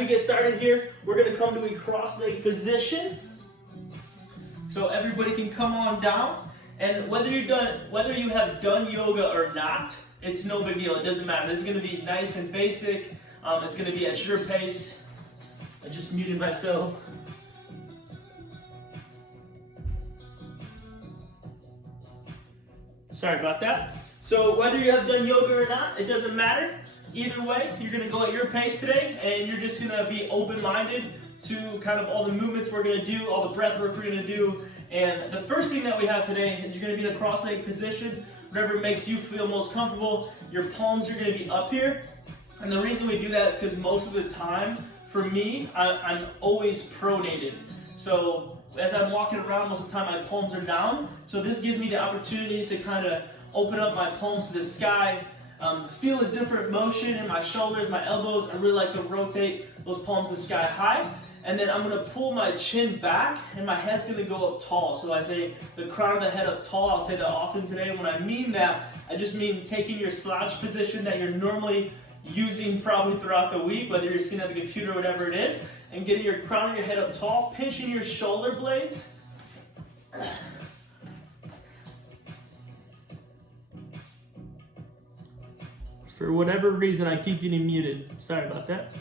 we get started here, we're going to come to a cross-leg position. So everybody can come on down. And whether you have done yoga or not, it's no big deal. It doesn't matter. This is going to be nice and basic. It's going to be at your pace. I just muted myself. Sorry about that. So whether you have done yoga or not, it doesn't matter. Either way, you're going to go at your pace today, and you're just going to be open-minded to kind of all the movements we're going to do, all the breath work we're going to do. And the first thing that we have today is you're going to be in a cross-leg position, whatever makes you feel most comfortable. Your palms are going to be up here. And the reason we do that is because most of the time, for me, I'm always pronated. So as I'm walking around, most of the time my palms are down. So this gives me the opportunity to kind of open up my palms to the sky, feel a different motion in my shoulders, my elbows. I really like to rotate those palms to the sky high. And then I'm going to pull my chin back, and my head's going to go up tall. So I say the crown of the head up tall. I'll say that often today. When I mean that, I just mean taking your slouch position that you're normally using probably throughout the week, whether you're sitting at the computer or whatever it is, and getting your crown of your head up tall, pinching your shoulder blades. For whatever reason, I keep getting muted. Sorry about that.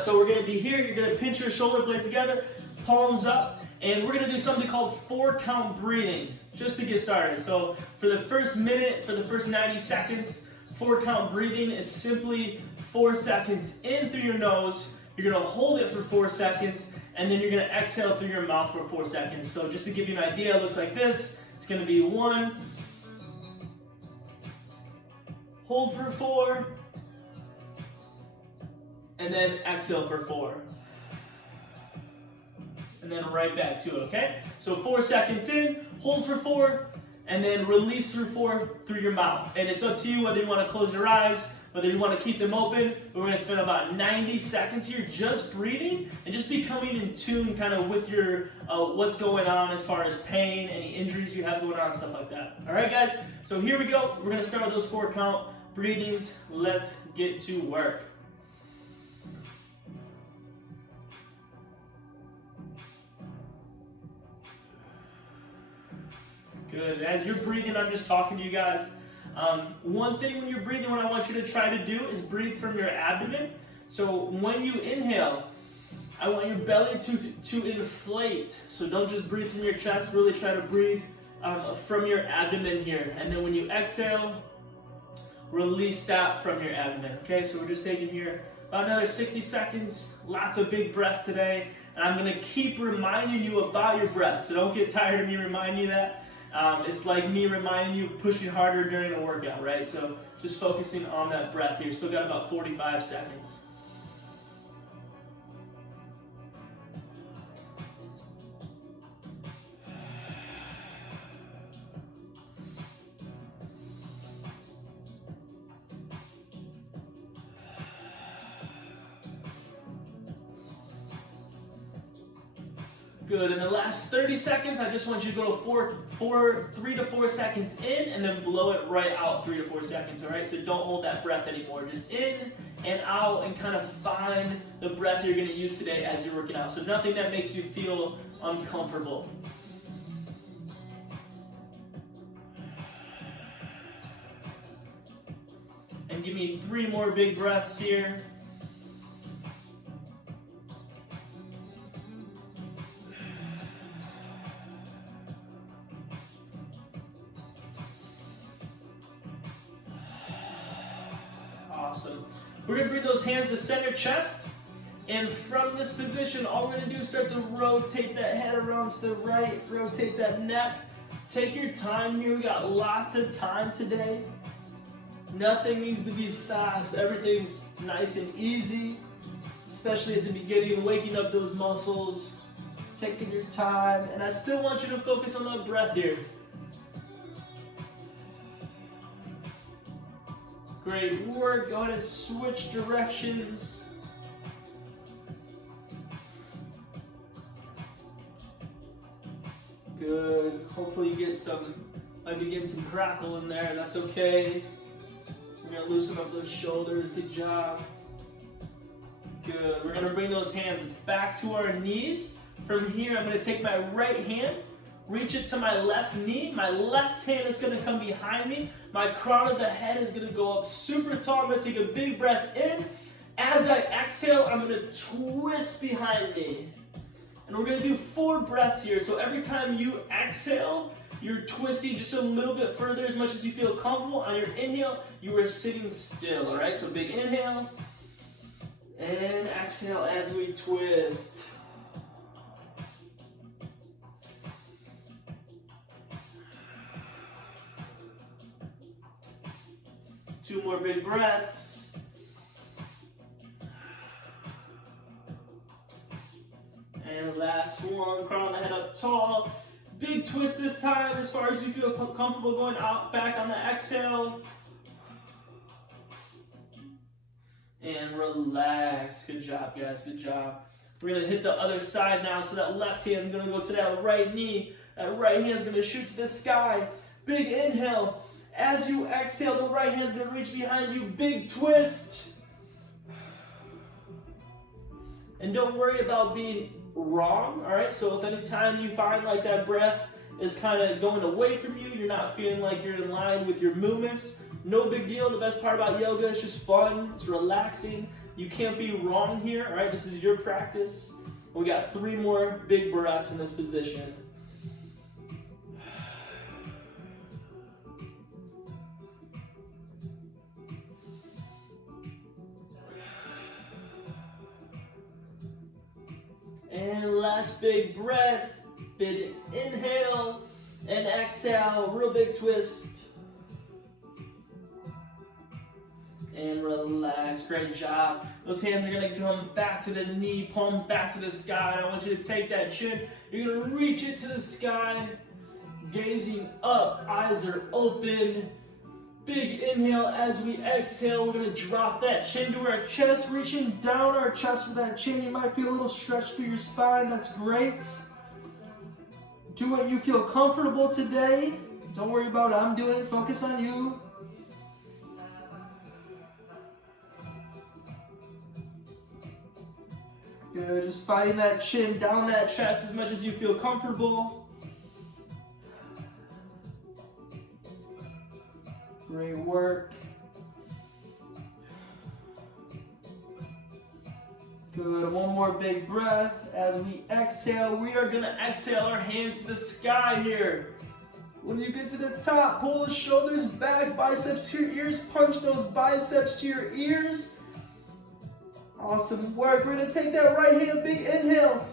So we're going to be here. You're going to pinch your shoulder blades together, palms up, and we're going to do something called 4-count breathing just to get started. So for the first minute, for the first 90 seconds, 4-count breathing is simply 4 seconds in through your nose. You're going to hold it for 4 seconds, and then you're going to exhale through your mouth for 4 seconds. So just to give you an idea, it looks like this. It's going to be 1, hold for 4, and then exhale for 4. And then right back to it, okay? So 4 seconds in, hold for 4, and then release through 4 through your mouth. And it's up to you whether you want to close your eyes, whether you want to keep them open. We're going to spend about 90 seconds here just breathing and just becoming in tune kind of with your what's going on as far as pain, any injuries you have going on, stuff like that. All right, guys? So here we go. We're going to start with those 4-count breathings. Let's get to work. Good. As you're breathing, I'm just talking to you guys. One thing when you're breathing, what I want you to try to do is breathe from your abdomen. So when you inhale, I want your belly to inflate. So don't just breathe from your chest, really try to breathe from your abdomen here. And then when you exhale, release that from your abdomen. Okay, so we're just taking here about another 60 seconds, lots of big breaths today. And I'm gonna keep reminding you about your breath. So don't get tired of me reminding you that. It's like me reminding you of pushing harder during a workout, right? So just focusing on that breath here. Still got about 45 seconds. Good. In the last 30 seconds, I just want you to go 3 to 4 seconds in and then blow it right out 3 to 4 seconds, all right? So don't hold that breath anymore. Just in and out and kind of find the breath you're going to use today as you're working out. So nothing that makes you feel uncomfortable. And give me 3 more big breaths here. Awesome. We're going to bring those hands to center chest. And from this position, all we're going to do is start to rotate that head around to the right, rotate that neck. Take your time here. We got lots of time today. Nothing needs to be fast. Everything's nice and easy, especially at the beginning, waking up those muscles, taking your time. And I still want you to focus on that breath here. Great work. Go ahead and switch directions. Good. Hopefully you get some crackle in there. That's okay. We're gonna loosen up those shoulders. Good job. Good. We're going to bring those hands back to our knees. From here, I'm going to take my right hand, reach it to my left knee. My left hand is going to come behind me. My crown of the head is going to go up super tall. I'm going to take a big breath in. As I exhale, I'm going to twist behind me. And we're going to do 4 breaths here. So every time you exhale, you're twisting just a little bit further as much as you feel comfortable. On your inhale, you are sitting still, all right? So big inhale and exhale as we twist. Two more big breaths. And last one, crown the head up tall. Big twist this time as far as you feel comfortable going out back on the exhale. And relax. Good job, guys. Good job. We're going to hit the other side now. So that left hand is going to go to that right knee. That right hand is going to shoot to the sky. Big inhale. As you exhale, the right hand is going to reach behind you. Big twist. And don't worry about being wrong, all right? So if any time you find like that breath is kind of going away from you, you're not feeling like you're in line with your movements, no big deal. The best part about yoga is just fun. It's relaxing. You can't be wrong here, all right? This is your practice. We got 3 more big breaths in this position. And last big breath, big inhale and exhale, real big twist. And relax, great job. Those hands are gonna come back to the knee, palms back to the sky. And I want you to take that chin, you're gonna reach it to the sky, gazing up, eyes are open. Big inhale. As we exhale, we're going to drop that chin to our chest, reaching down our chest with that chin. You might feel a little stretch through your spine. That's great. Do what you feel comfortable today. Don't worry about what I'm doing. Focus on you. Good. Just fighting that chin down that chest as much as you feel comfortable. Great work. Good. One more big breath. As we exhale, we are going to exhale our hands to the sky here. When you get to the top, pull the shoulders back, biceps to your ears, punch those biceps to your ears. Awesome work. We're going to take that right hand, big inhale.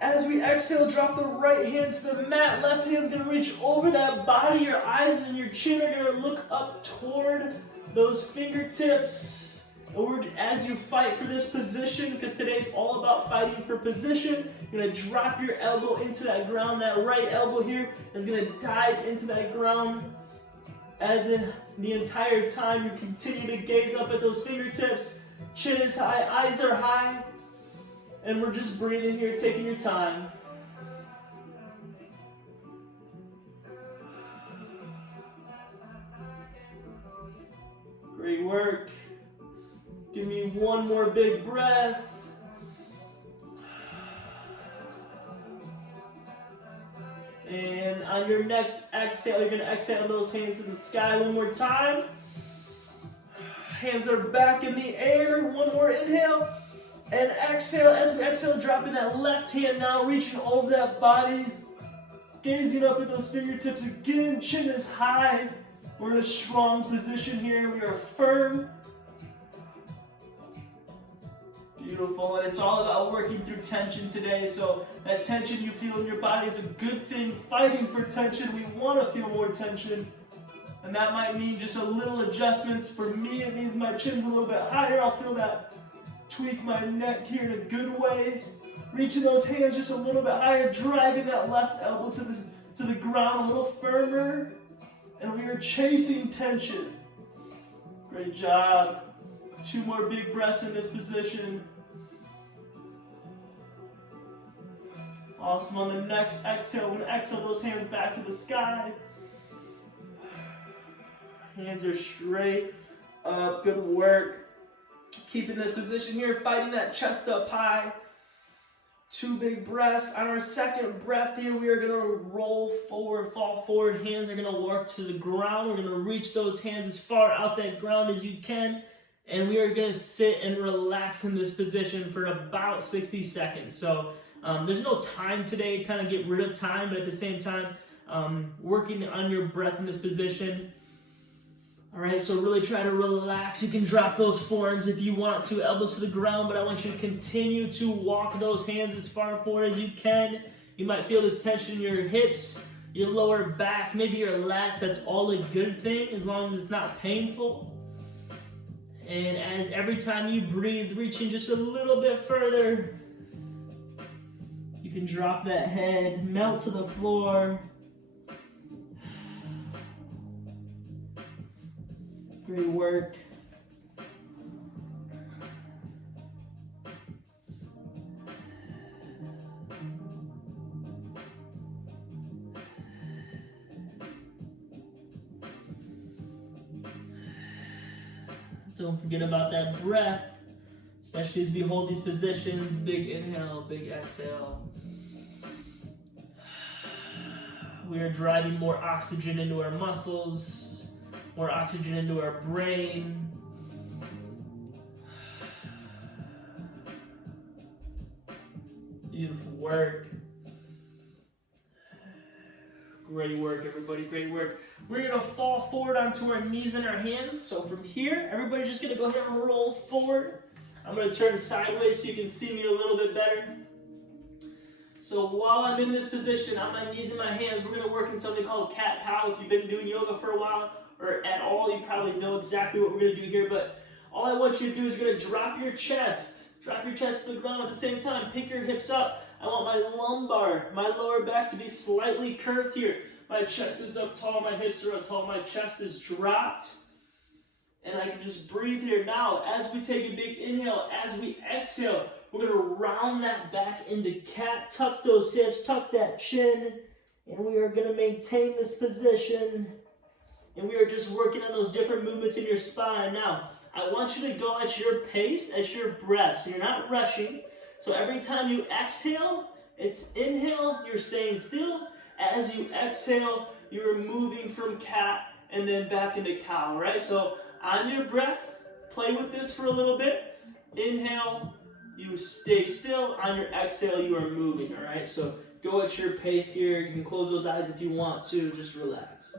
As we exhale, drop the right hand to the mat. Left hand is going to reach over that body. Your eyes and your chin are going to look up toward those fingertips. And as you fight for this position, because today's all about fighting for position, you're going to drop your elbow into that ground. That right elbow here is going to dive into that ground. And then the entire time, you continue to gaze up at those fingertips. Chin is high, eyes are high. And we're just breathing here, taking your time. Great work. Give me one more big breath. And on your next exhale, you're going to exhale those hands to the sky one more time. Hands are back in the air. One more inhale. And exhale. As we exhale, dropping that left hand now, reaching over that body. Gazing up at those fingertips again. Chin is high. We're in a strong position here. We are firm. Beautiful. And it's all about working through tension today. So that tension you feel in your body is a good thing. Fighting for tension. We want to feel more tension. And that might mean just a little adjustments. For me, it means my chin's a little bit higher. I'll feel that tweak my neck here in a good way. Reaching those hands just a little bit higher. Driving that left elbow to the ground a little firmer. And we are chasing tension. Great job. 2 more big breaths in this position. Awesome. On the next exhale, we're going to exhale those hands back to the sky. Hands are straight up. Good work. Keeping this position here, fighting that chest up high. 2 big breaths. On our second breath here, we are going to roll forward, fall forward. Hands are going to walk to the ground. We're going to reach those hands as far out that ground as you can. And we are going to sit and relax in this position for about 60 seconds. So there's no time today, kind of get rid of time, but at the same time, working on your breath in this position. All right, so really try to relax. You can drop those forearms if you want to, elbows to the ground, but I want you to continue to walk those hands as far forward as you can. You might feel this tension in your hips, your lower back, maybe your lats. That's all a good thing as long as it's not painful. And as every time you breathe, reaching just a little bit further, you can drop that head, melt to the floor. Great work. Don't forget about that breath, especially as we hold these positions. Big inhale, big exhale. We are driving more oxygen into our muscles, more oxygen into our brain. Beautiful work. Great work, everybody, great work. We're gonna fall forward onto our knees and our hands. So from here, everybody's just gonna go ahead and roll forward. I'm gonna turn sideways so you can see me a little bit better. So while I'm in this position, on my knees and my hands, we're gonna work in something called cat-cow. If you've been doing yoga for a while, or at all, you probably know exactly what we're gonna do here, but all I want you to do is you're gonna drop your chest to the ground at the same time, pick your hips up. I want my lumbar, my lower back to be slightly curved here. My chest is up tall, my hips are up tall, my chest is dropped. And I can just breathe here. Now, as we take a big inhale, as we exhale, we're gonna round that back into cat, tuck those hips, tuck that chin, and we are gonna maintain this position. And we are just working on those different movements in your spine. Now, I want you to go at your pace, at your breath. So you're not rushing. So every time you exhale, it's inhale, you're staying still. As you exhale, you're moving from cat and then back into cow, right? So on your breath, play with this for a little bit. Inhale, you stay still. On your exhale, you are moving, all right? So go at your pace here. You can close those eyes if you want to. Just relax.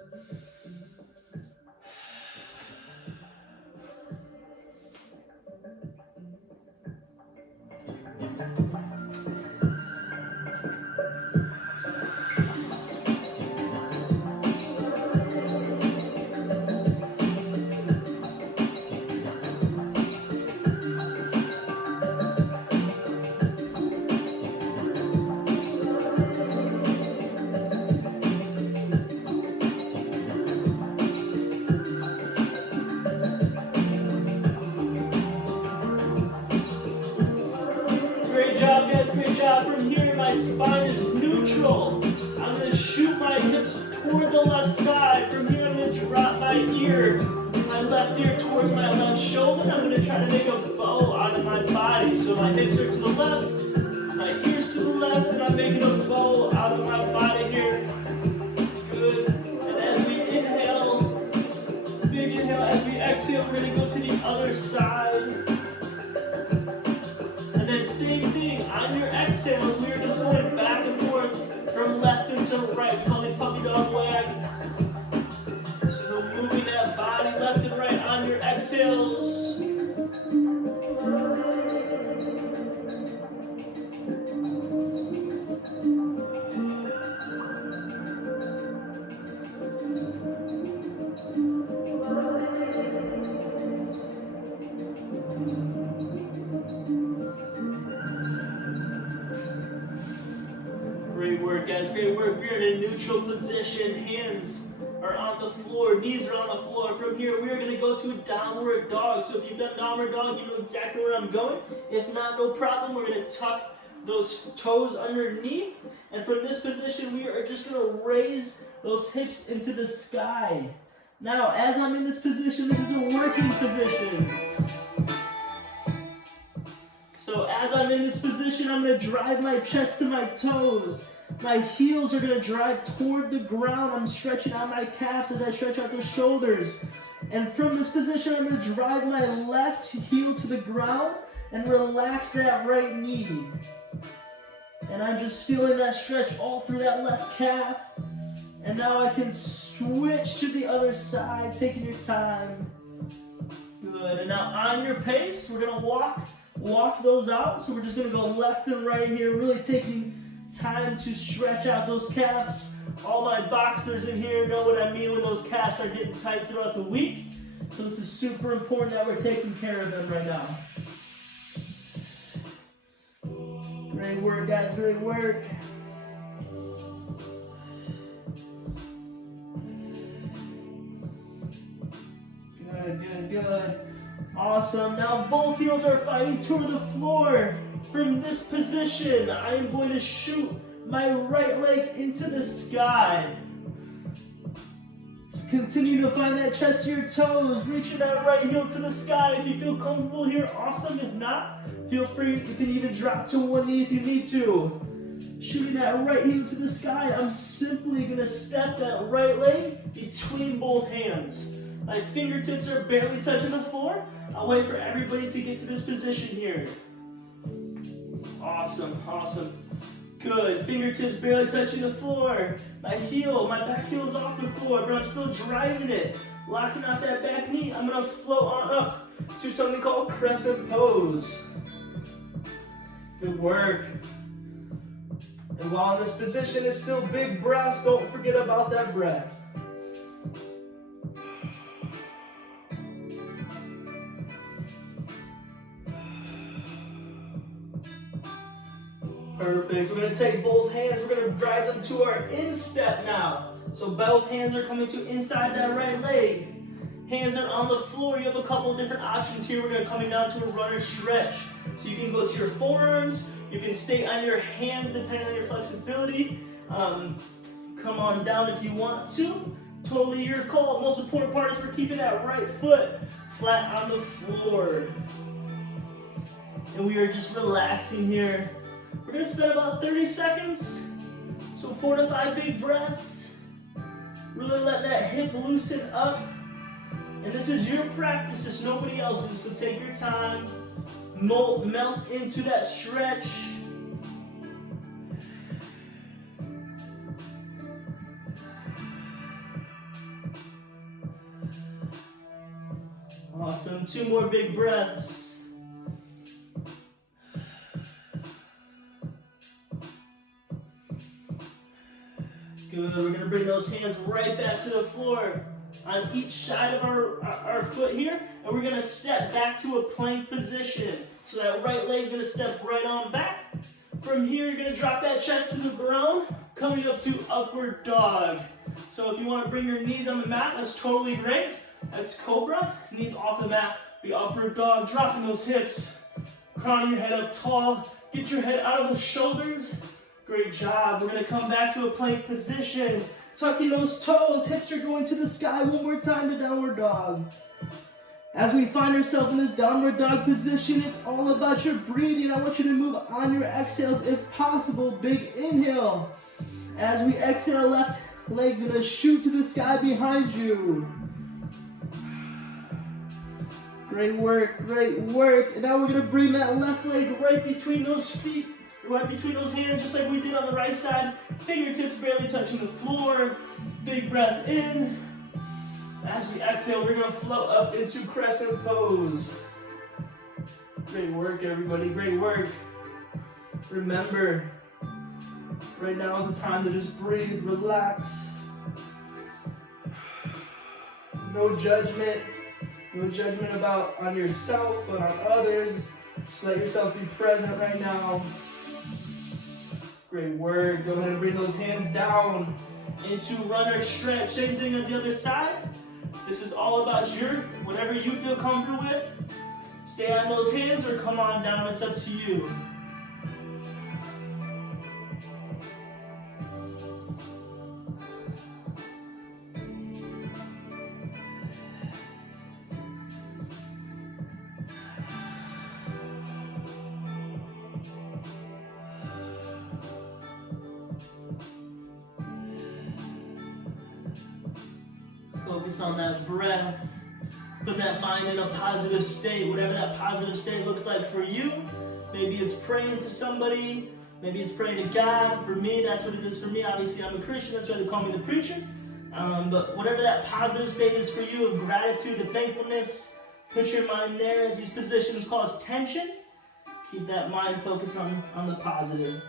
Great job, guys, great job. From here, my spine is neutral. I'm gonna shoot my hips toward the left side. From here, I'm gonna drop my left ear towards my left shoulder. I'm gonna try to make a bow out of my body. So my hips are to the left, my ears to the left, and I'm making a bow out of my body here. Good. And as we inhale, big inhale, as we exhale, we're gonna go to the other side. And then same thing, on your exhales, we are just going back and forth from left into right. We call these puppy dog wag. So moving that body left and right on your exhales. Great work, guys, great work. We're in a neutral position. Hands are on the floor, knees are on the floor. From here, we are going to go to a downward dog. So if you've done downward dog, you know exactly where I'm going. If not, no problem. We're going to tuck those toes underneath. And from this position, we are just going to raise those hips into the sky. Now, as I'm in this position, this is a working position. So as I'm in this position, I'm going to drive my chest to my toes. My heels are going to drive toward the ground. I'm stretching out my calves as I stretch out the shoulders. And from this position, I'm going to drive my left heel to the ground and relax that right knee. And I'm just feeling that stretch all through that left calf. And now I can switch to the other side, taking your time. Good, and now on your pace, we're gonna walk those out. So we're just gonna go left and right here, really taking time to stretch out those calves. All my boxers in here know what I mean when those calves are getting tight throughout the week. So this is super important that we're taking care of them right now. Great work, guys, great work. Good. Awesome. Now both heels are fighting toward the floor. From this position, I am going to shoot my right leg into the sky. Just continue to find that chest to your toes. Reaching that right heel to the sky. If you feel comfortable here, awesome. If not, feel free. You can even drop to one knee if you need to. Shooting that right heel to the sky, I'm simply going to step that right leg between both hands. My fingertips are barely touching the floor. I'll wait for everybody to get to this position here. Awesome, awesome. Good, fingertips barely touching the floor. My back heel is off the floor, but I'm still driving it. Locking out that back knee. I'm gonna float on up to something called crescent pose. Good work. And while in this position, it's still big breaths. Don't forget about that breath. Perfect. We're going to take both hands. We're going to drive them to our instep now. So both hands are coming to inside that right leg. Hands are on the floor. You have a couple of different options here. We're going to coming down to a runner stretch. So you can go to your forearms. You can stay on your hands depending on your flexibility. Come on down if you want to. Totally your call. Most important part is we're keeping that right foot flat on the floor. And we are just relaxing here. We're going to spend about 30 seconds. So 4 to 5 big breaths. Really let that hip loosen up. And this is your practice, it's nobody else's. So take your time. Melt into that stretch. Awesome. 2 more big breaths. Good. We're going to bring those hands right back to the floor on each side of our foot here. And we're going to step back to a plank position. So that right leg is going to step right on back. From here, you're going to drop that chest to the ground, coming up to upward dog. So if you want to bring your knees on the mat, that's totally great. That's cobra. Knees off the mat. Be upward dog, dropping those hips. Crowning your head up tall. Get your head out of the shoulders. Great job. We're going to come back to a plank position. Tucking those toes. Hips are going to the sky. One more time to downward dog. As we find ourselves in this downward dog position, it's all about your breathing. I want you to move on your exhales if possible. Big inhale. As we exhale, left leg's going to shoot to the sky behind you. Great work, great work. And now we're going to bring that left leg right between those feet. Right between those hands, just like we did on the right side. Fingertips barely touching the floor. Big breath in. As we exhale, we're going to float up into crescent pose. Great work, everybody. Great work. Remember, right now is the time to just breathe, relax. No judgment. No judgment on yourself but on others. Just let yourself be present right now. Great work. Go ahead and bring those hands down into runner stretch. Same thing as the other side. This is all about whatever you feel comfortable with. Stay on those hands or come on down. It's up to you. Focus on that breath. Put that mind in a positive state, whatever that positive state looks like for you. Maybe it's praying to somebody. Maybe it's praying to God. For me, that's what it is for me. Obviously, I'm a Christian. That's why they call me the preacher. But whatever that positive state is for you of gratitude and thankfulness, put your mind there. As these positions cause tension, keep that mind focused on the positive.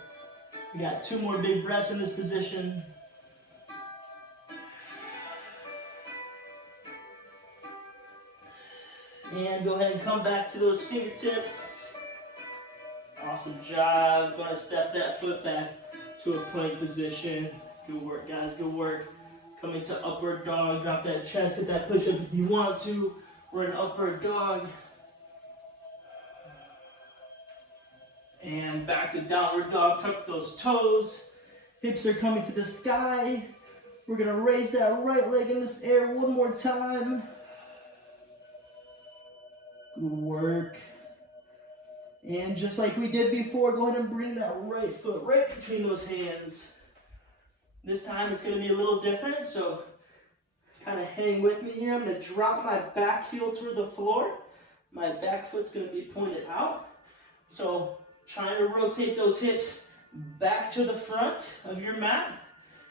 We got 2 more big breaths in this position. And go ahead and come back to those fingertips. Awesome job. Going to step that foot back to a plank position. Good work, guys. Good work. Come into upward dog. Drop that chest. Hit that push-up if you want to. We're in upward dog. And back to downward dog. Tuck those toes. Hips are coming to the sky. We're going to raise that right leg in this air one more time. Good work. And just like we did before, go ahead and bring that right foot right between those hands. This time it's going to be a little different, so kind of hang with me here. I'm going to drop my back heel toward the floor. My back foot's going to be pointed out. So trying to rotate those hips back to the front of your mat.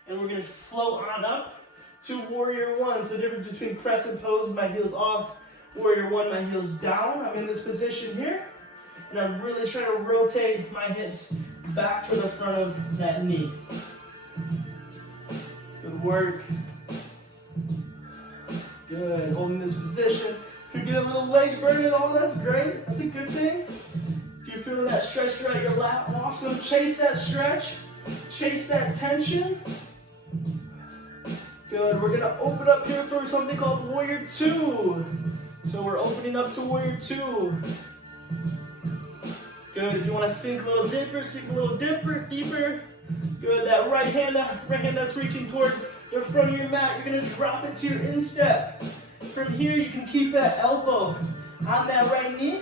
And we're going to float on up to Warrior One. So the difference between crescent pose, my heels off. Warrior One, my heels down. I'm in this position here. And I'm really trying to rotate my hips back to the front of that knee. Good work. Good. Holding this position. If you get a little leg burn at all, that's great. That's a good thing. If you're feeling that stretch throughout your lat, awesome. Chase that stretch. Chase that tension. Good. We're going to open up here for something called Warrior Two. So we're opening up to Warrior Two. Good. If you want to sink a little deeper, deeper. Good. That right hand that's reaching toward the front of your mat, you're going to drop it to your instep. From here, you can keep that elbow on that right knee,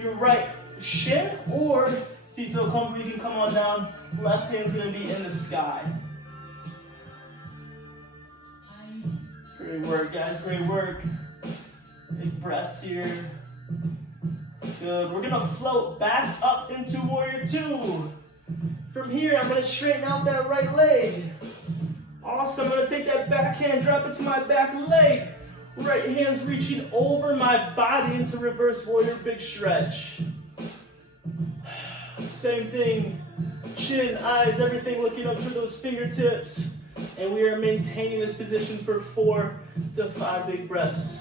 your right shin, or if you feel comfortable, you can come on down. Left hand's going to be in the sky. Great work, guys. Great work. Big breaths here. Good. We're going to float back up into Warrior Two. From here, I'm going to straighten out that right leg. Awesome. I'm going to take that back hand, drop it to my back leg. Right hand's reaching over my body into reverse warrior, big stretch. Same thing. Chin, eyes, everything looking up to those fingertips. And we are maintaining this position for 4 to 5 big breaths.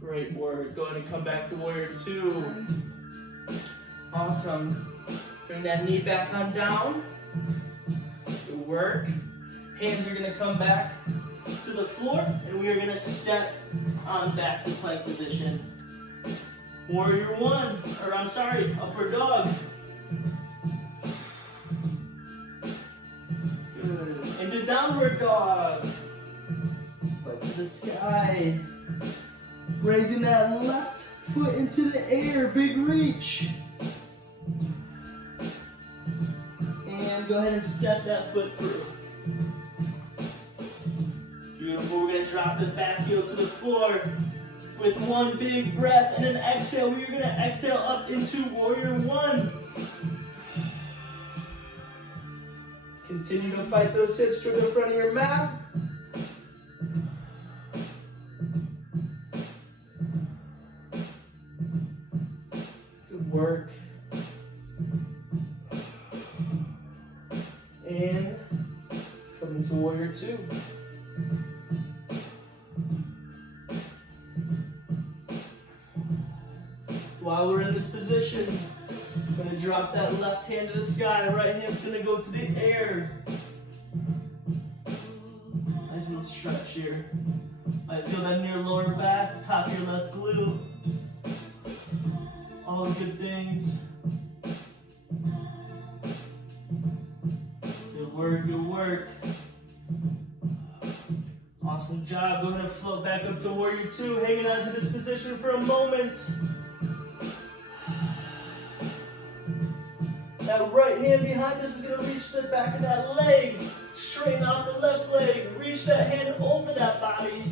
Great work. Go ahead and come back to Warrior Two. Awesome. Bring that knee back on down. Good work. Hands are going to come back to the floor, and we are going to step on back to plank position. Warrior One, upward dog. Good. Into downward dog. Butt to the sky. Raising that left foot into the air, big reach. And go ahead and step that foot through. Beautiful. We're going to drop the back heel to the floor with one big breath and an exhale. We're going to exhale up into Warrior One. Continue to fight those hips toward the front of your mat. Good work. And come into Warrior Two. While we're in this position, I'm going to drop that left hand to the sky. Right hand's going to go to the air. Nice little stretch here. Might feel that in your lower back, top of your left glute. All good things. Good work, good work. Awesome job. Go ahead and float back up to warrior two, hanging on to this position for a moment. That right hand behind us is going to reach the back of that leg. Straighten out the left leg. Reach that hand over that body.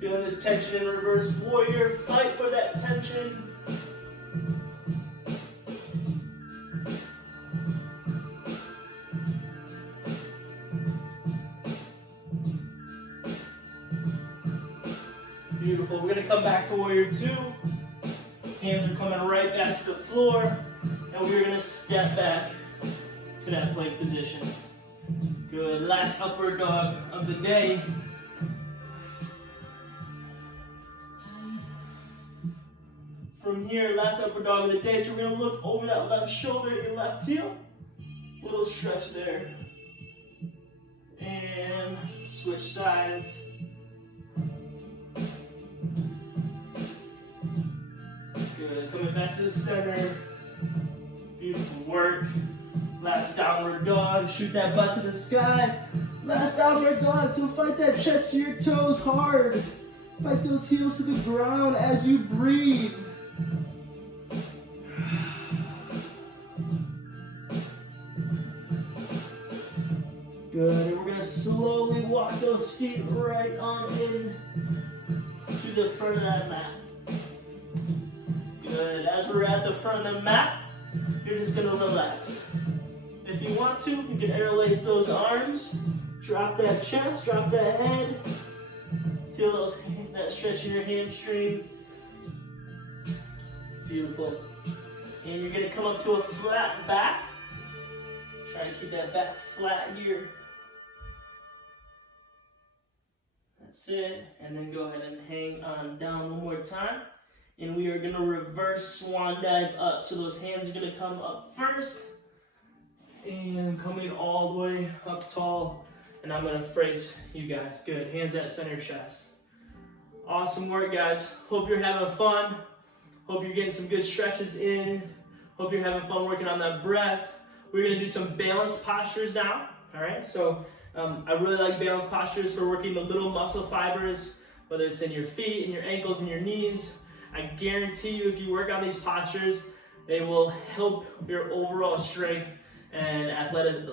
Feeling this tension in reverse warrior. Fight for that tension. Beautiful. We're going to come back to warrior two. Hands are coming right back to the floor. And we're going to step back to that plank position. Good. Last upward dog of the day. From here, last upward dog of the day. So we're going to look over that left shoulder, your left heel. Little stretch there. And switch sides. Good. Coming back to the center. Beautiful work. Last downward dog. Shoot that butt to the sky. Last downward dog. So fight that chest to your toes hard. Fight those heels to the ground as you breathe. Good. And we're going to slowly walk those feet right on in to the front of that mat. Good. As we're at the front of the mat, you're just going to relax. If you want to, you can interlace those arms, drop that chest, drop that head. Feel that stretch in your hamstring. Beautiful. And you're going to come up to a flat back. Try to keep that back flat here. That's it. And then go ahead and hang on down one more time. And we are going to reverse swan dive up. So those hands are going to come up first. And coming all the way up tall. And I'm going to phrase you guys. Good. Hands at center chest. Awesome work, guys. Hope you're having fun. Hope you're getting some good stretches in. Hope you're having fun working on that breath. We're going to do some balance postures now. All right. So I really like balance postures for working the little muscle fibers, whether it's in your feet, in your ankles, in your knees. I guarantee you, if you work on these postures, they will help your overall strength and athletic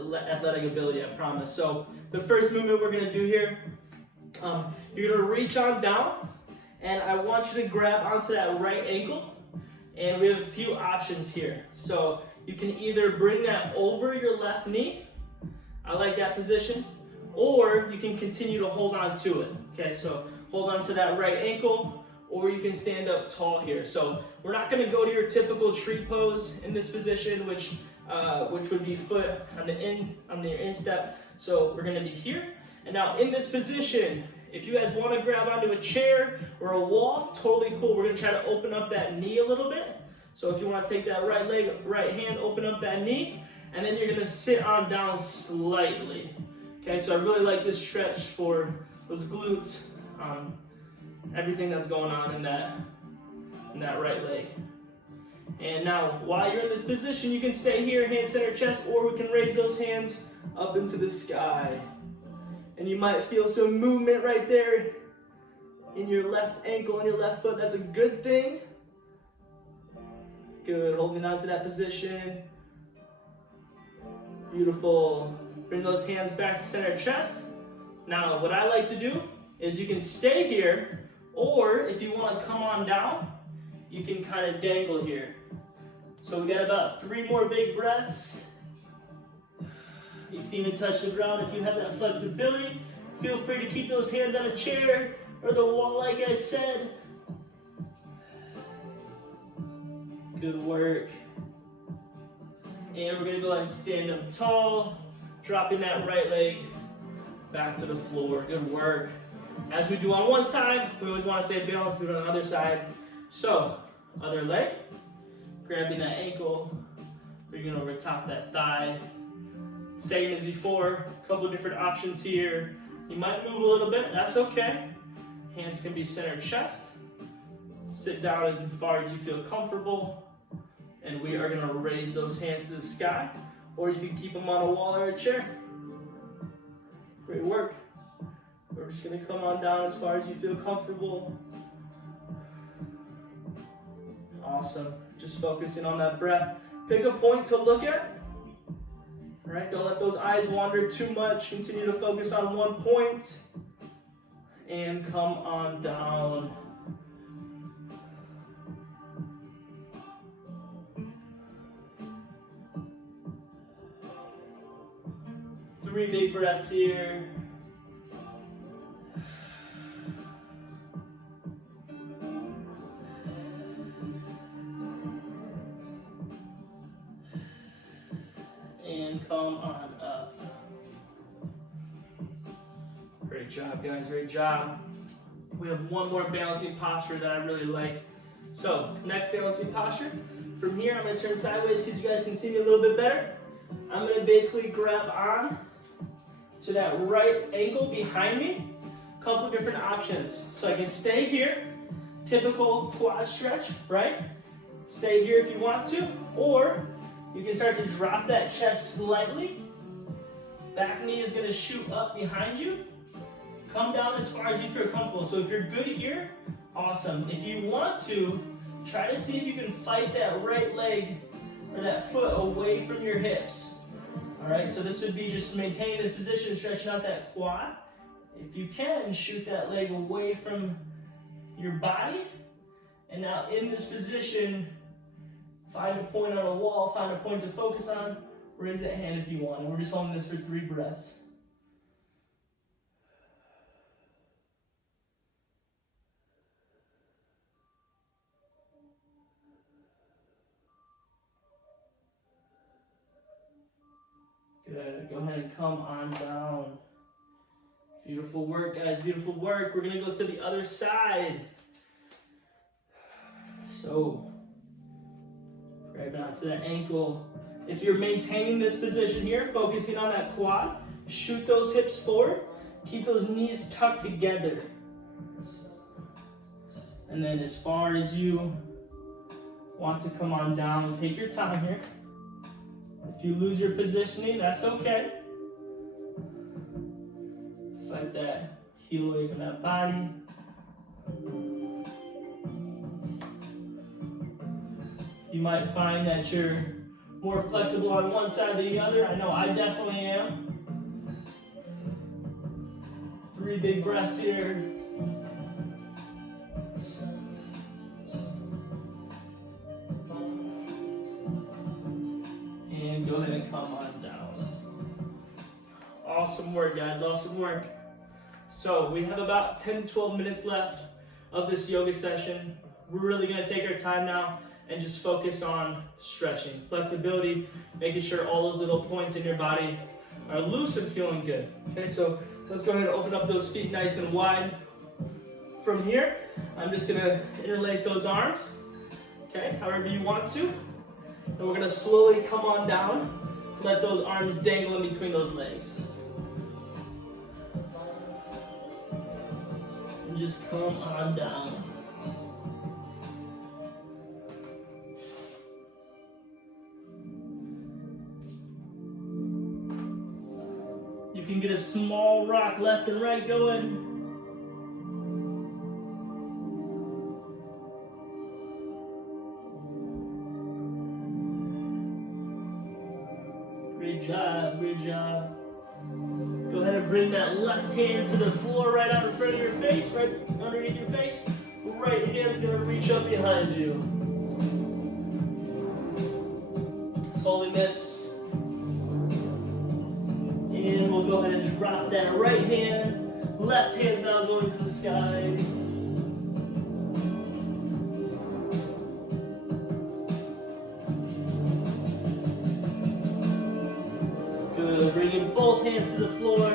ability, I promise. So the first movement we're going to do here, you're going to reach on down, and I want you to grab onto that right ankle, and we have a few options here. So you can either bring that over your left knee, I like that position, or you can continue to hold on to it. Okay, so hold on to that right ankle, or you can stand up tall here. So we're not going to go to your typical tree pose in this position, which would be foot on the instep. So we're going to be here. And now in this position, if you guys want to grab onto a chair or a wall, totally cool. We're going to try to open up that knee a little bit. So if you want to take that right leg, right hand, open up that knee, and then you're going to sit on down slightly. Okay, so I really like this stretch for those glutes, everything that's going on in that right leg. And now, while you're in this position, you can stay here, hand center chest, or we can raise those hands up into the sky. And you might feel some movement right there in your left ankle and your left foot. That's a good thing. Good, holding on to that position. Beautiful. Bring those hands back to center chest. Now, what I like to do is you can stay here, or if you want to come on down, you can kind of dangle here. So we got about 3 more big breaths. You can even touch the ground if you have that flexibility. Feel free to keep those hands on a chair or the wall like I said. Good work. And we're going to go ahead and stand up tall, dropping that right leg back to the floor. Good work. As we do on one side, we always want to stay balanced, do it on the other side. So, other leg, grabbing that ankle, bringing over top that thigh. Same as before, a couple of different options here. You might move a little bit, that's okay. Hands can be center chest. Sit down as far as you feel comfortable. And we are going to raise those hands to the sky. or you can keep them on a wall or a chair. Great work. We're just gonna come on down as far as you feel comfortable. Awesome. Just focusing on that breath. Pick a point to look at. All right, don't let those eyes wander too much. Continue to focus on one point. And come on down. Three big breaths here. And come on up. Great job, guys, great job. We have one more balancing posture that I really like. So, next balancing posture. From here, I'm gonna turn sideways because you guys can see me a little bit better. I'm gonna basically grab on to that right ankle behind me. A couple different options. So I can stay here, typical quad stretch, right? Stay here if you want to, or you can start to drop that chest slightly. Back knee is gonna shoot up behind you. Come down as far as you feel comfortable. So if you're good here, awesome. If you want to, try to see if you can fight that right leg or that foot away from your hips. All right, so this would be just maintaining this position, stretching out that quad. If you can, shoot that leg away from your body. And now in this position, find a point on a wall, find a point to focus on. Raise that hand if you want. And we're just holding this for 3 breaths. Good. Go ahead and come on down. Beautiful work, guys. Beautiful work. We're going to go to the other side. So, grab onto that ankle. If you're maintaining this position here, focusing on that quad, shoot those hips forward. Keep those knees tucked together. And then as far as you want to come on down, take your time here. If you lose your positioning, that's okay. Fight that heel away from that body. You might find that you're more flexible on one side than the other. I know I definitely am. 3 big breaths here. Go ahead and come on down. Awesome work, guys, awesome work. So we have about 10 to 12 minutes left of this yoga session. We're really gonna take our time now and just focus on stretching, flexibility, making sure all those little points in your body are loose and feeling good. Okay, so let's go ahead and open up those feet nice and wide. From here, I'm just gonna interlace those arms, okay, however you want to. And we're gonna slowly come on down, let those arms dangle in between those legs. And just come on down. You can get a small rock left and right going. Great job. Go ahead and bring that left hand to the floor right out in front of your face, right underneath your face. Right hand's gonna reach up behind you. Just holding this. And we'll go ahead and drop that right hand. Left hand's now going to the sky. Bringing both hands to the floor.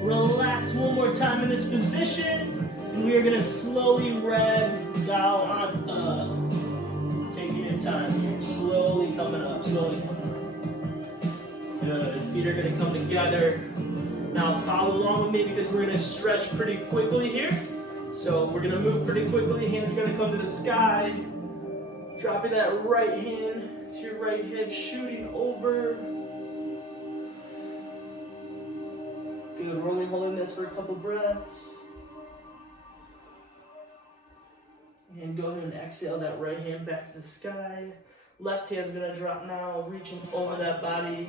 Relax one more time in this position. And we are going to slowly rag down on up. Taking your time here. Slowly coming up. Slowly coming up. Good. Feet are going to come together. Now follow along with me because we're going to stretch pretty quickly here. So we're going to move pretty quickly. Hands are going to come to the sky. Dropping that right hand to your right hip, shooting over. Good, rolling, holding this for a couple breaths. And go ahead and exhale that right hand back to the sky. Left hand's gonna drop now, reaching over that body.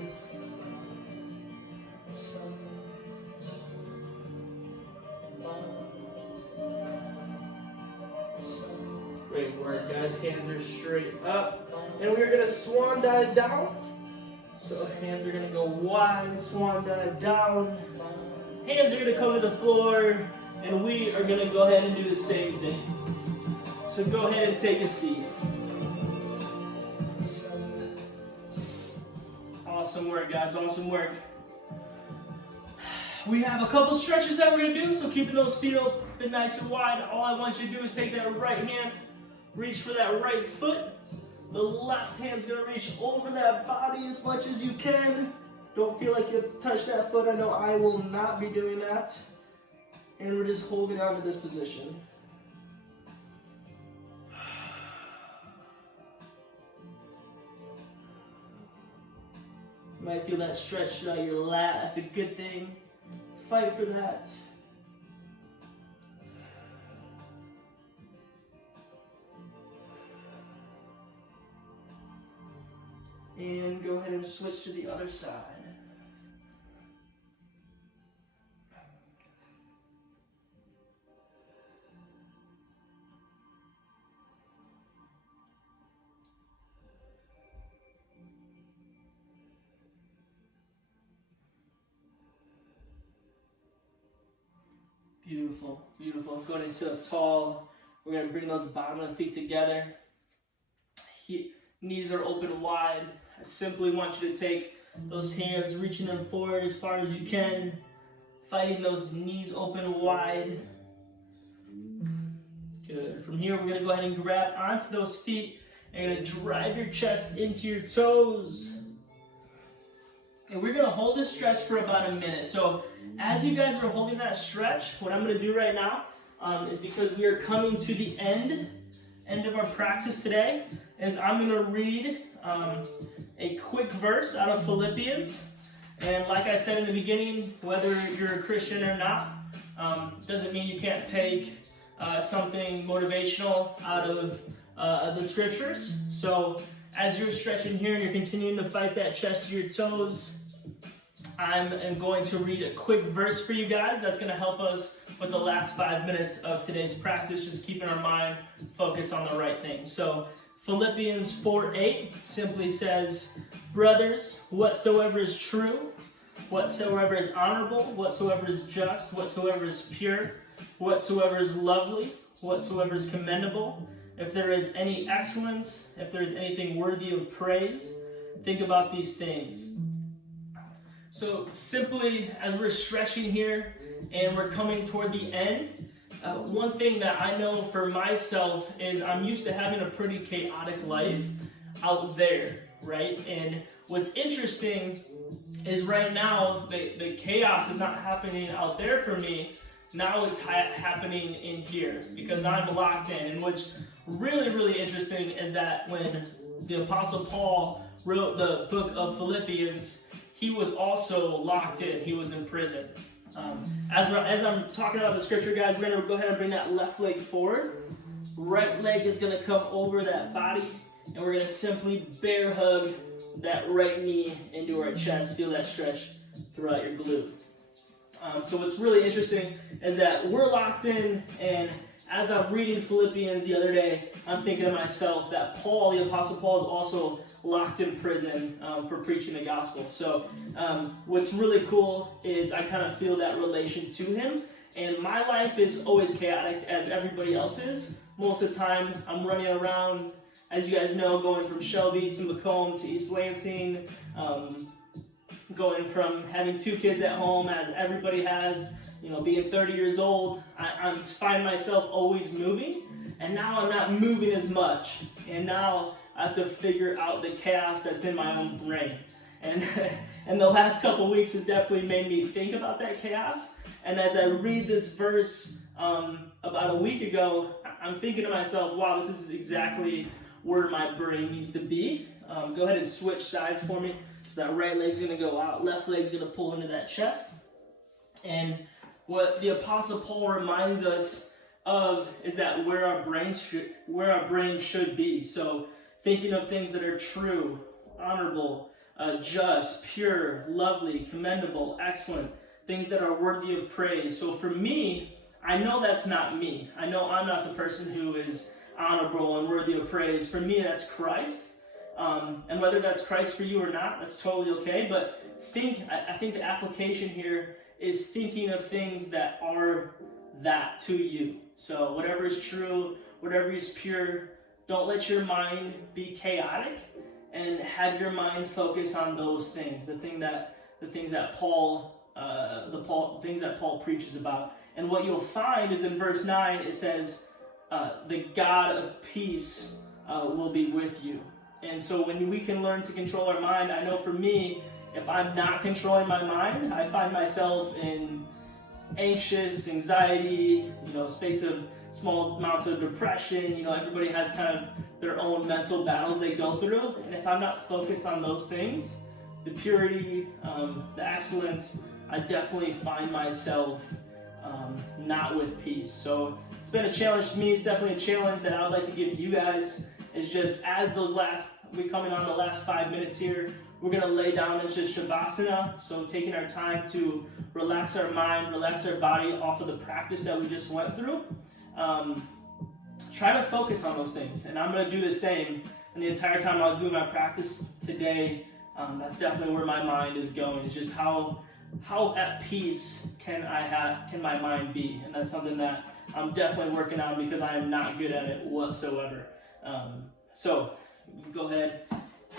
Great work, guys. Hands are straight up. And we're gonna swan dive down. So hands are gonna go wide, swan dive down. Hands are gonna come to the floor, and we are gonna go ahead and do the same thing. So go ahead and take a seat. Awesome work, guys, awesome work. We have a couple stretches that we're gonna do, so keeping those feet open nice and wide. All I want you to do is take that right hand, reach for that right foot. The left hand's gonna reach over that body as much as you can. Don't feel like you have to touch that foot. I know I will not be doing that. And we're just holding on to this position. You might feel that stretch throughout your lat. That's a good thing. Fight for that. And go ahead and switch to the other side. Beautiful, beautiful. Going into sit up tall. We're going to bring those bottom of the feet together. Knees are open wide. I simply want you to take those hands, reaching them forward as far as you can. Fighting those knees open wide. Good. From here, we're going to go ahead and grab onto those feet. And you're going to drive your chest into your toes. And we're going to hold this stretch for about a minute. So as you guys are holding that stretch, what I'm going to do right now is, because we are coming to the end of our practice today, is I'm going to read a quick verse out of Philippians. And like I said in the beginning, whether you're a Christian or not, doesn't mean you can't take something motivational out of the scriptures. So as you're stretching here and you're continuing to fight that chest to your toes, I'm going to read a quick verse for you guys that's going to help us with the last 5 minutes of today's practice, just keeping our mind focused on the right thing. So Philippians 4:8 simply says, "Brothers, whatsoever is true, whatsoever is honorable, whatsoever is just, whatsoever is pure, whatsoever is lovely, whatsoever is commendable, if there is any excellence, if there is anything worthy of praise, think about these things." So simply, as we're stretching here and we're coming toward the end, one thing that I know for myself is I'm used to having a pretty chaotic life out there, right? And what's interesting is right now, the chaos is not happening out there for me. Now it's happening in here because I'm locked in. And what's really, really interesting is that when the Apostle Paul wrote the book of Philippians, he was also locked in. He was in prison. As I'm talking about the scripture, guys, we're going to go ahead and bring that left leg forward. Right leg is going to come over that body, and we're going to simply bear hug that right knee into our chest. Feel that stretch throughout your glute. So what's really interesting is that we're locked in, and as I'm reading Philippians the other day, I'm thinking to myself that Paul, the Apostle Paul, is also locked in prison for preaching the gospel. So what's really cool is I kind of feel that relation to him. And my life is always chaotic as everybody else's. Most of the time I'm running around, as you guys know, going from Shelby to Macomb to East Lansing, going from having 2 kids at home, as everybody has, being 30 years old, I find myself always moving. And now I'm not moving as much. And now I have to figure out the chaos that's in my own brain. And the last couple weeks has definitely made me think about that chaos. And as I read this verse about a week ago, I'm thinking to myself, wow, this is exactly where my brain needs to be. Go ahead and switch sides for me. So that right leg's gonna go out, left leg's gonna pull into that chest. And what the Apostle Paul reminds us of is that where our brain should be. So thinking of things that are true, honorable, just, pure, lovely, commendable, excellent, things that are worthy of praise. So for me, I know that's not me. I know I'm not the person who is honorable and worthy of praise. For me, that's Christ. And whether that's Christ for you or not, that's totally okay. But I think the application here is thinking of things that are that to you. So whatever is true, whatever is pure, don't let your mind be chaotic, and have your mind focus on those things, the things that Paul preaches about. And what you'll find is in verse 9, it says, the God of peace will be with you. And so when we can learn to control our mind, I know for me, if I'm not controlling my mind, I find myself in anxious, anxiety, states of small amounts of depression. Everybody has kind of their own mental battles they go through. And if I'm not focused on those things, the purity, the excellence, I definitely find myself not with peace. So it's been a challenge to me. It's definitely a challenge that I would like to give you guys. Is just as we're coming on the last 5 minutes here, we're going to lay down into Shavasana. So taking our time to relax our mind, relax our body off of the practice that we just went through. Try to focus on those things. And I'm going to do the same. And the entire time I was doing my practice today, that's definitely where my mind is going. It's just how at peace can my mind be? And that's something that I'm definitely working on because I am not good at it whatsoever. So you can go ahead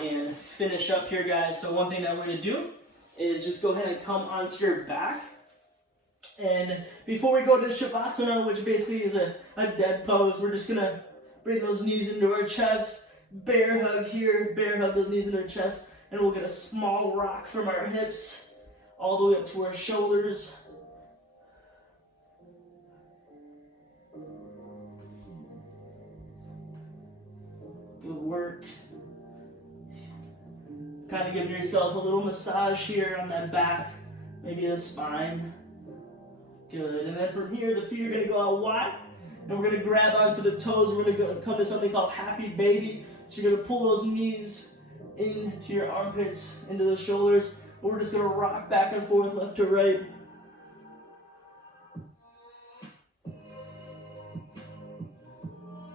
and finish up here, guys. So one thing that we're going to do is just go ahead and come onto your back. And before we go to Shavasana, which basically is a dead pose, we're just going to bring those knees into our chest. Bear hug here, bear hug those knees into our chest. And we'll get a small rock from our hips all the way up to our shoulders. Good work. Kind of giving yourself a little massage here on that back, maybe the spine. Good. And then from here, the feet are going to go out wide, and we're going to grab onto the toes. We're going to come to something called Happy Baby. So you're going to pull those knees into your armpits, into the shoulders. We're just going to rock back and forth, left to right.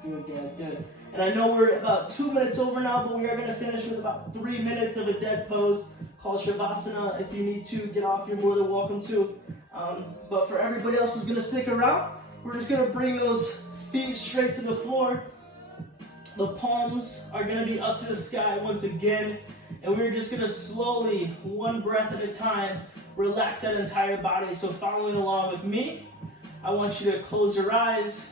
Good, guys, good. And I know we're about 2 minutes over now, but we are going to finish with about 3 minutes of a dead pose called Shavasana. If you need to get off, you're more than welcome to. But for everybody else who's going to stick around, we're just going to bring those feet straight to the floor. The palms are going to be up to the sky once again. And we're just going to slowly, one breath at a time, relax that entire body. So following along with me, I want you to close your eyes.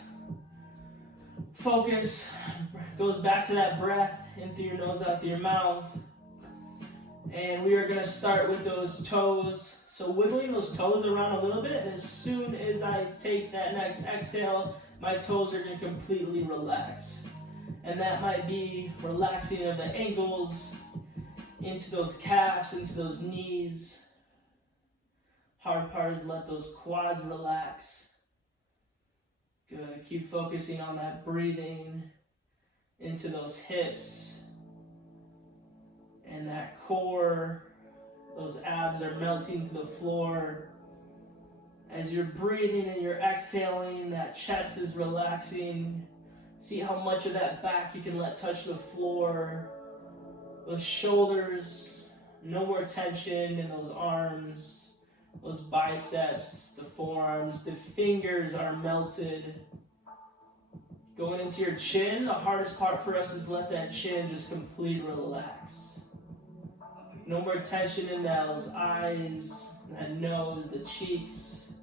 Focus. Goes back to that breath, in through your nose, out through your mouth. And we are going to start with those toes. So wiggling those toes around a little bit, and as soon as I take that next exhale, my toes are going to completely relax. And that might be relaxing of the ankles, into those calves, into those knees. Hard part is let those quads relax. Good. Keep focusing on that breathing into those hips and that core. Those abs are melting to the floor. As you're breathing and you're exhaling, that chest is relaxing. See how much of that back you can let touch the floor. Those shoulders, no more tension in those arms, those biceps, the forearms, the fingers are melted. Going into your chin, the hardest part for us is let that chin just completely relax. No more tension in those eyes, that nose, the cheeks,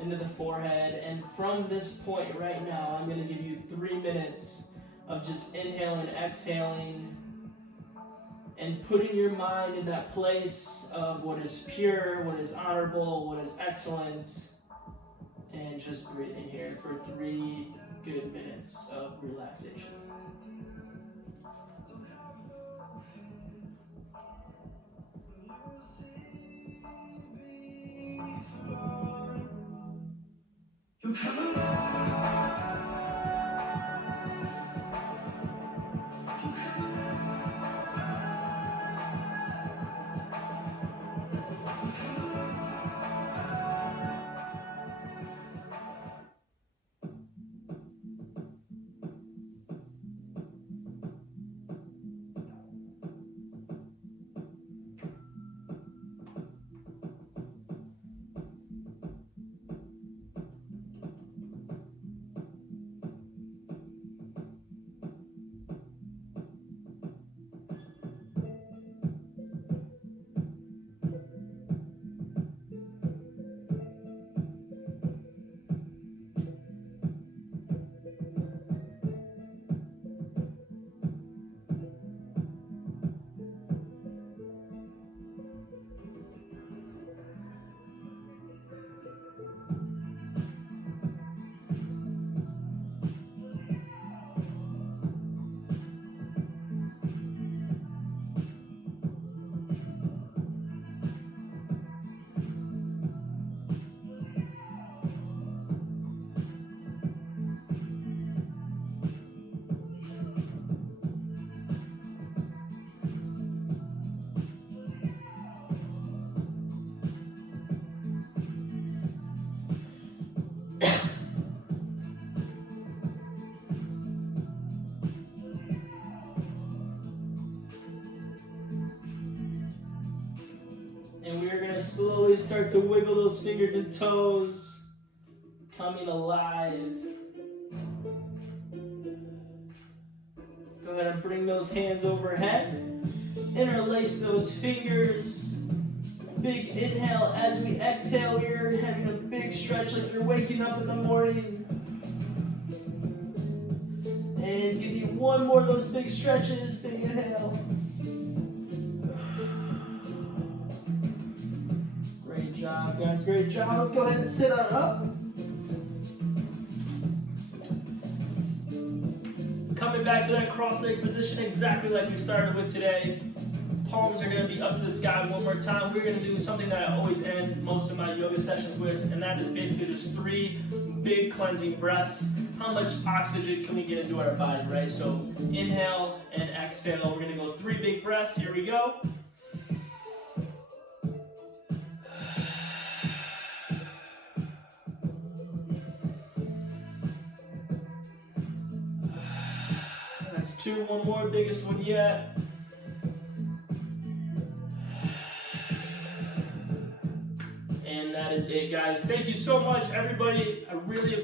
into the forehead. And from this point right now, I'm going to give you 3 minutes of just inhaling, exhaling, and putting your mind in that place of what is pure, what is honorable, what is excellent, and just breathe in here for 3 good minutes of relaxation. You come alive. You come And we are going to slowly start to wiggle those fingers and toes, coming alive. Go ahead and bring those hands overhead. Interlace those fingers. Big inhale as we exhale here, having a big stretch like you're waking up in the morning. And give you one more of those big stretches, big inhale. Great job, guys, great job. Let's go ahead and sit on up. Coming back to that cross-leg position exactly like we started with today. Palms are going to be up to the sky one more time. We're going to do something that I always end most of my yoga sessions with, and that is basically just 3 big cleansing breaths. How much oxygen can we get into our body, right? So inhale and exhale. We're going to go 3 big breaths. Here we go. That's 2. One more, biggest one yet. And that is it, guys. Thank you so much, everybody. I really